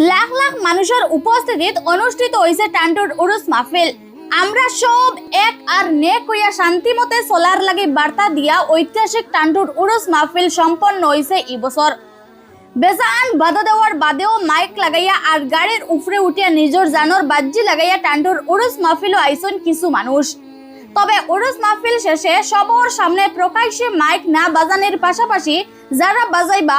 লাখ লাখ মানুষের উপস্থিতিত অনুষ্ঠিত হয়েছে টান্টুর উরুস মাহফিল। আমরা সব এক আর নেক হইয়া শান্তি মতে চলার লাগে বার্তা দিয়া ঐতিহাসিক টান্টুর উরুস মাহফিল সম্পন্ন হয়েছে এবছর বেজান বাধা দেওয়ার বাদেও মাইক লাগাইয়া আর গাড়ির উপরে উঠিয়া নিজের জানর বাজ্জি লাগাইয়া টান্টুর উরুস মাহফিলও আইসন কিছু মানুষ। তবে উরুস মাহফিল শেষে সবর সামনে প্রকাশ্যে মাইক না বাজানোর পাশাপাশি যারা বাজাইবা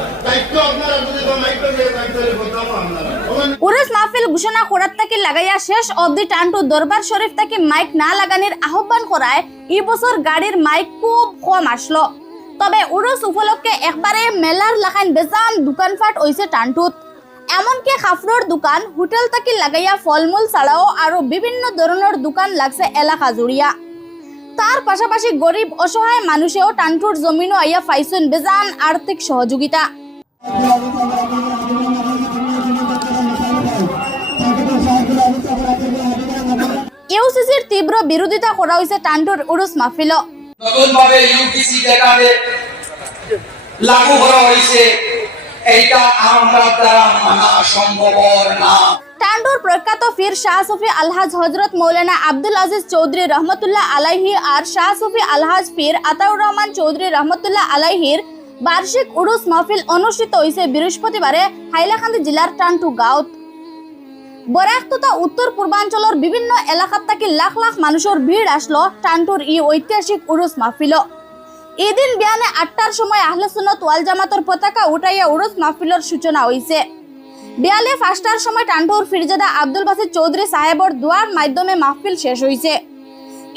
উরুস মাহফিল ঘোষণা করার থেকে লাগাইয়া শেষ, অবধি টান্টু দরবার শরীফ থেকে মাইক না লাগানোর আহ্বান করায় এই বছর গাড়ির মাইক খুব কম আসলো। তবে উরুস উপলক্ষে একবারে মেলার লাখান বেজান দোকানপাট হইছে টান্টুত এমনকি খাফরর দোকান, হোটেল থেকে লাগাইয়া ফলমূল ছাড়াও আরও বিভিন্ন ধরনের দোকান লাগছে এলাকা জুড়িয়া। তার পাশাপাশি গরিব, অসহায় মানুষেও টান্টুর জমিনও আইয়া পাইছেন বেজান আর্থিক সহযোগিতা। ইউসিসির তীব্র বিরোধিতা করা হয়েছে টান্টুর উরুস মাহফিল। নতুনভাবে ইউটিসি ডেটাতে লাগু করা হয়েছে এইটা আমরা দ্বারা মানা সম্ভব না টান্ডুর প্রখ্যাত ফির শাহ সুফি আলহাজ হজরত মৌলানা আব্দুল আজিজ চৌধুরী রহমতুল্লাহ আলাইহি আর শাহ সুফি আলহাজ ফির আতাউর রহমান চৌধুরী রহমতুল্লাহ আলাইহির বার্ষিক উরুস মাহফিল অনুষ্ঠিত হয়েছে বৃহস্পতিবারে হাইলাকান্দি জেলার টান্টু গাঁৱত বরাক তথা উত্তর পূর্বাঞ্চলের বিভিন্ন এলাকাত থাকি লাখ লাখ মানুষের ভিড় আসলো টান্টুর এই ঐতিহাসিক উরুস মাহফিল। এদিন বিয়ানে আটটার সময় আহলে সুন্নত ওয়াল জামাতর পতাকা উঠাইয়া উরুস মাহফিলের সূচনা হয়েছে বিয়ালে পাঁচটার সময় টান্টুর ফিরজাদা আব্দুল বাসির চৌধুরী সাহেবর দোয়ার মাধ্যমে মাহফিল শেষ হয়েছে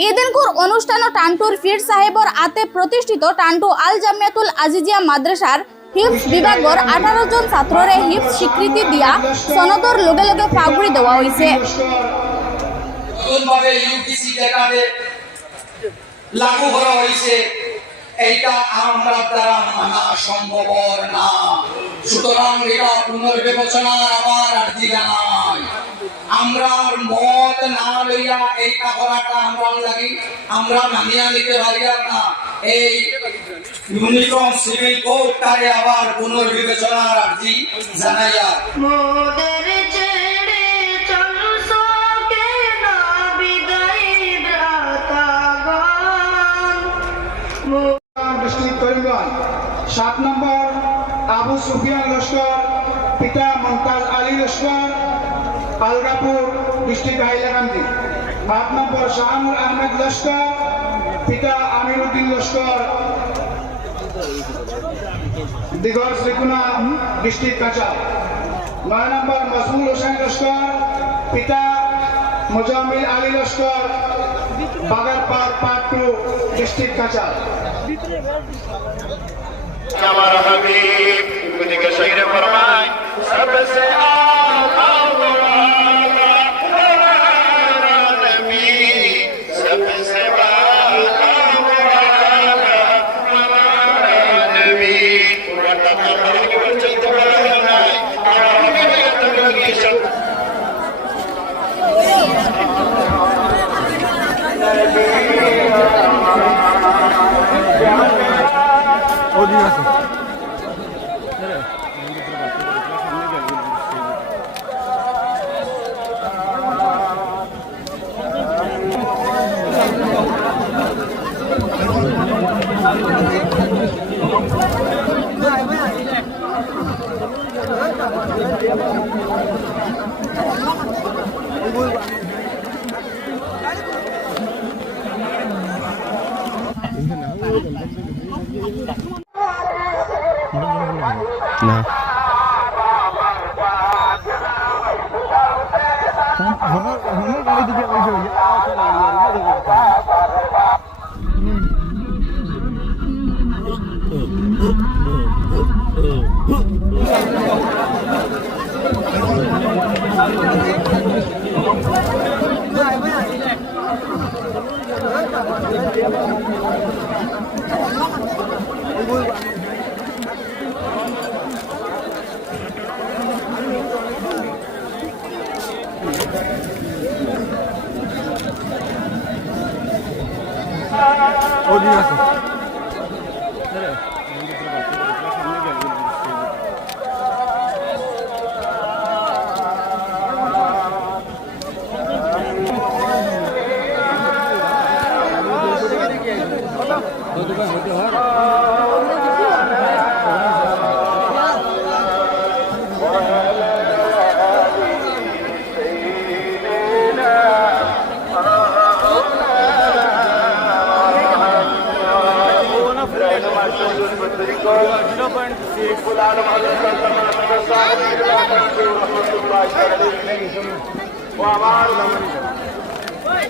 এদিনকুর অনুষ্ঠান টান্টুর ফির সাহেবর আতে প্রতিষ্ঠিত টান্টু আল জামিয়াতুল আজিজিয়া মাদ্রাসার হিপস বিভাগর আঠারো জন ছাত্ররে হিপস স্বীকৃতি দিয়া সনদর লগে লগে ফাগুড়ি দেওয়া হয়েছে লাগু করা হয়েছে এইটা আমরা দ্বারা মানা সম্ভব না। সুতরাং এটা জানাই আমরা মত না লইয়া এইটা করাটা আমরা লাগি আমরা মানিয়া নিতে পারি না। এই ইউনিফর্ম সিভিল কোডটারে আবার পুনর্বিবেচনার আর্জি জানাইয়া। সাত নম্বর আবু সুফিয়ান লস্কর পিতা মমতাজ আলী লস্কর আলগাপুর ডিস্ট্রিক্ট হাইলাকান্দি বাপ নম্বর শাহানুর আহমেদ লস্কর, পিতা আমিরুদ্দিন লস্কর। দিগর শ্রীকুনা, ডিস্ট্রিক্ট কাঁচা। নয় নম্বর মজমুল হোসেন লস্কর, পিতা মোজামিল আলী লস্কর। বাগার পার্ক পার্ক টু, ডিস্ট্রিক্ট কাঁচা। আমার হাবিব, তুমি দিকে শহীদ ফরমাই সবসে আলা Ne? Oh, oh, oh. Hadi ben hadi hadi.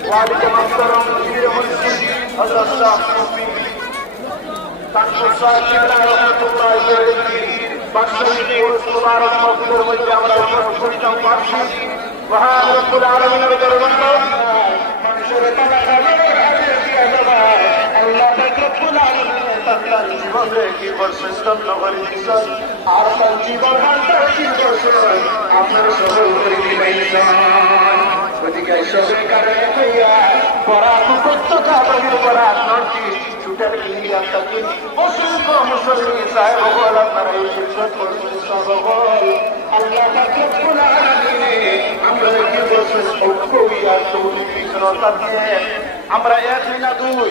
وعليكم السلام مدير مسجد حضرت الشيخ صوفي তানপুর সাহেব শিবরা রহমতুল্লাহ বাদশাহী মুবারক মসজিদের মধ্যে আমরা উপস্থিত পাচ্ছি মহান রব্বুল আলামিনের দরবারে মানুষের তালাকালের তার জীবনে কি বর্ষস্তম নগরী তার জীবন কি করছেন আপনার সরল করে দিবেন গতিকে সবে কারণে হইয়া পড়া উপত্যকা বাহির করা নটি ছুটার ইন্ডিয়া থাকি অসংখ্য সবল আমরা এক না দুই,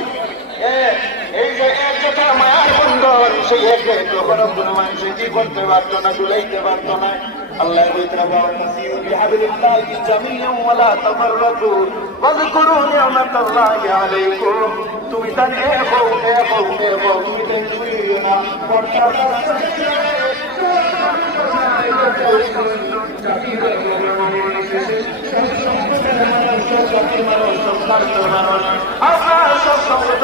এক। এই যে এক যেটা মায়ার বন্ধন সেই এক যেহেতু কোনো মানুষে কি করতে পারতো না জুলাইতে পারতো না। আল্লাহ তুমি তার এব এব এব তুমি তার ছুঁয়ে না? আপনার সব সম্পদ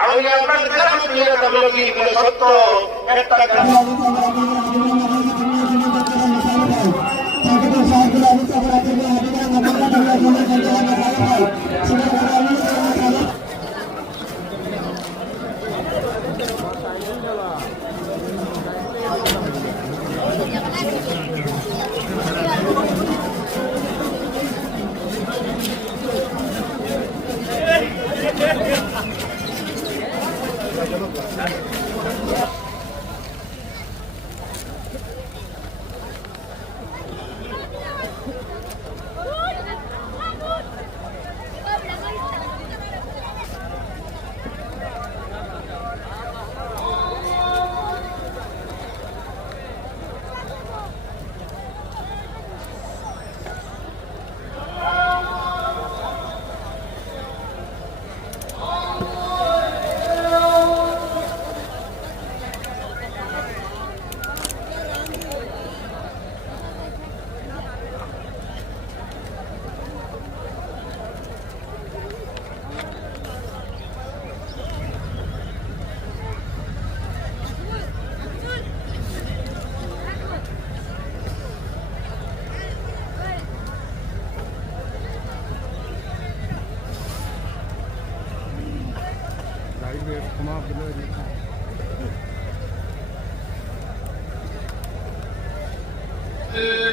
আউলিয়া আপনার দুনিয়া তাবলীগ করে সত্য। একটা Gracias. Uh,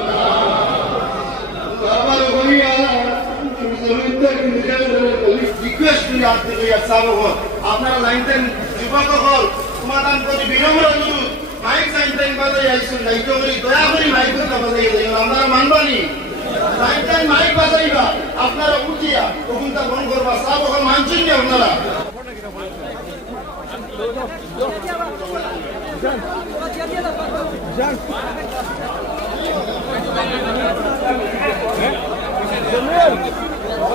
জমিন থেকে নিজের রিকোয়েস্ট করি আপনাকে সাব হল আপনারা লাইনতেন যুবক হল সমাধান করি বিনম্র অনুরোধ। মাইক সাইনতেন বাজাই আইসুন দায়িত্ব করি, দয়া করি মাইক কথা বাজাই দিন আপনারা মানবানি। লাইনতেন মাইক বাজাইবা, আপনারা উঠিয়া তখনটা বন্ধ করবা সাব হল মানছেন না আপনারা?